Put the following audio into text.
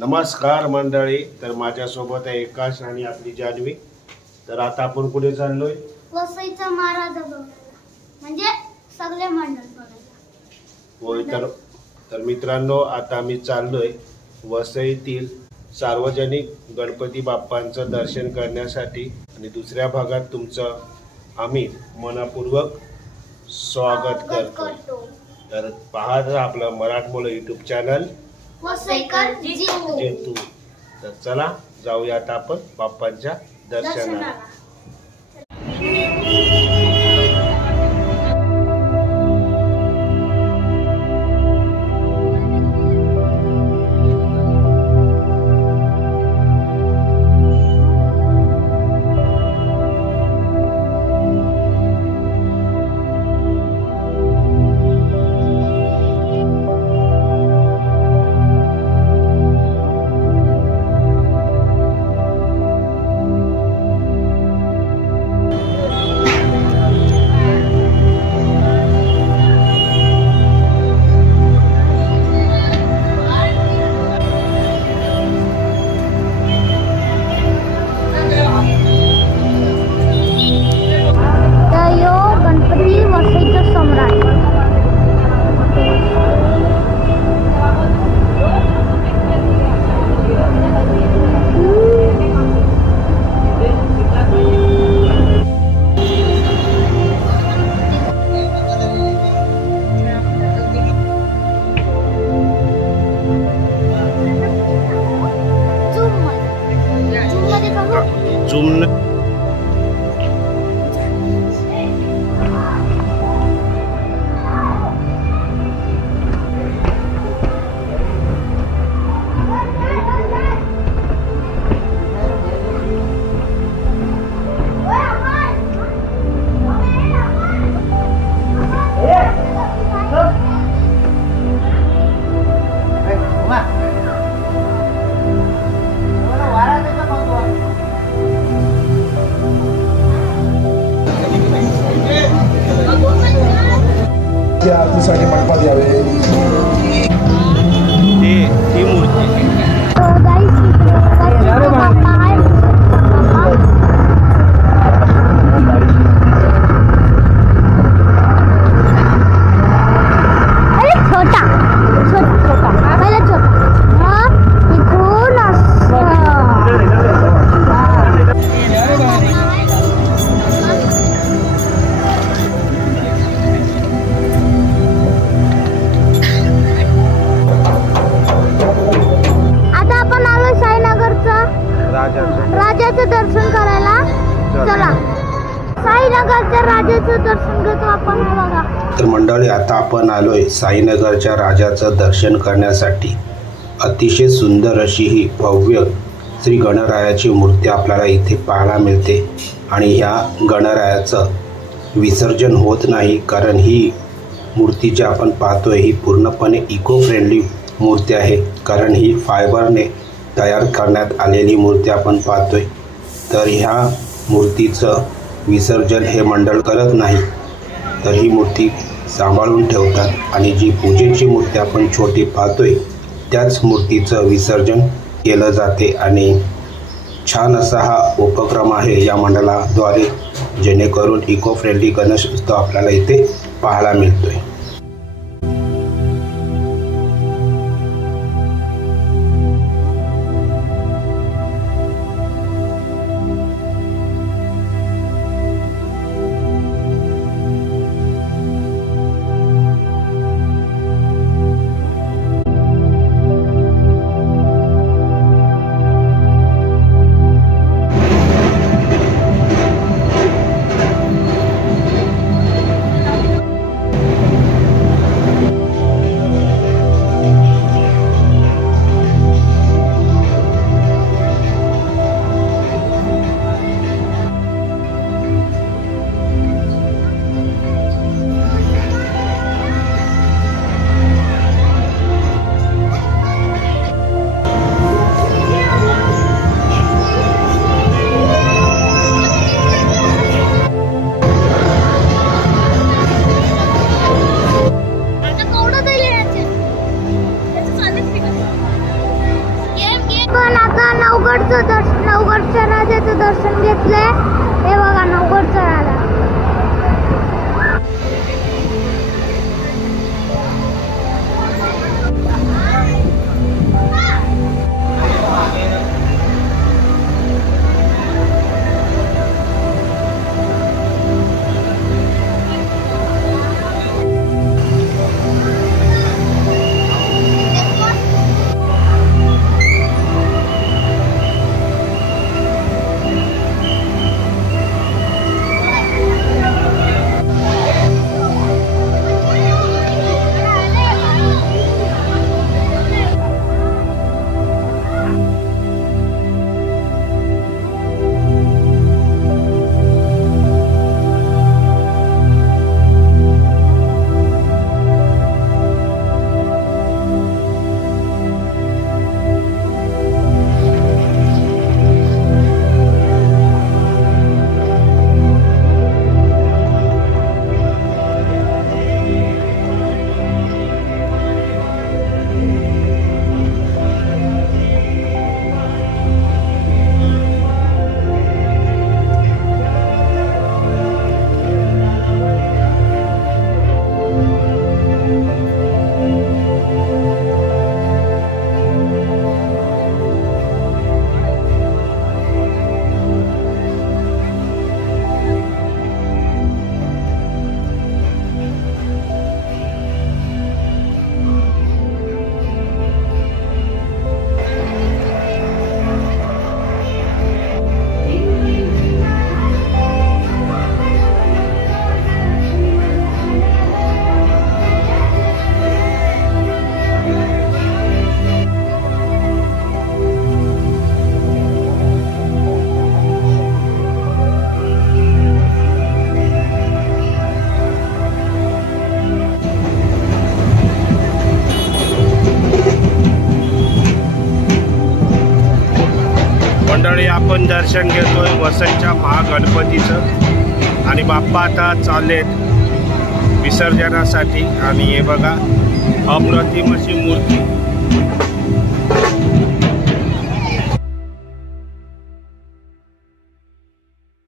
नमस्कार मंडळी, तर माझ्यासोबत आहे आकाश आणि आपली जान्हवी। तर आता आपण कुठे चाललोय? वसईचा महाराज म्हणजे सगळे मंडळ बघायला। होय, तर मित्रांनो, आता आम्ही चाललोय वसईतील सार्वजनिक गणपती बाप्पांचं दर्शन करण्यासाठी आणि दुसऱ्या भागात तुमचं आम्ही मनपूर्वक स्वागत करतो। तर पाहत राहा आपलं मराठमोळं YouTube चॅनल वसईकर जितू। तर चला जाऊया आता आपण बाप्पांच्या दर्शनाला। आरतीसाठी मंडपात यावे। ती मूर्ती राजाचं दर्शन करायला चला। साईनगरच्या राजाचं दर्शन घेतो आपण बघा। तर मंडळी, आता आपण आलोय साईनगरच्या राजाचं दर्शन करण्यासाठी। अतिशय सुंदर अशी ही भव्य श्री गणरायाची मूर्ती आपल्याला इथे पाहायला मिळते आणि ह्या गणरायाचं विसर्जन होत नाही, कारण ही मूर्ती जी आपण पाहतोय ही पूर्णपणे इको फ्रेंडली मूर्ती आहे, कारण ही फायबरने तयार करण्यात आलेली मूर्ती आपण पाहतोय। तर ह्या मूर्तीचं विसर्जन हे मंडळ करत नाही, तर ही मूर्ती सांभाळून ठेवतात आणि जी पूजेची मूर्ती आपण छोटी पाहतोय त्याच मूर्तीचं विसर्जन केलं जाते। आणि छान असा हा उपक्रम आहे या मंडळाद्वारे, जेणेकरून इको फ्रेंडली गणेश उत्सव आपल्याला इथे पाहायला मिळतोय। पण आता नवगडच्या राजाचं दर्शन घेतलंय. हे बघा नवगडचा राजा. मंडळी, आपण दर्शन घेतोय वसईच्या महागणपतीचं आणि बाप्पा आता चाललेत विसर्जनासाठी. आणि हे बघा अप्रतिम अशी मूर्ती.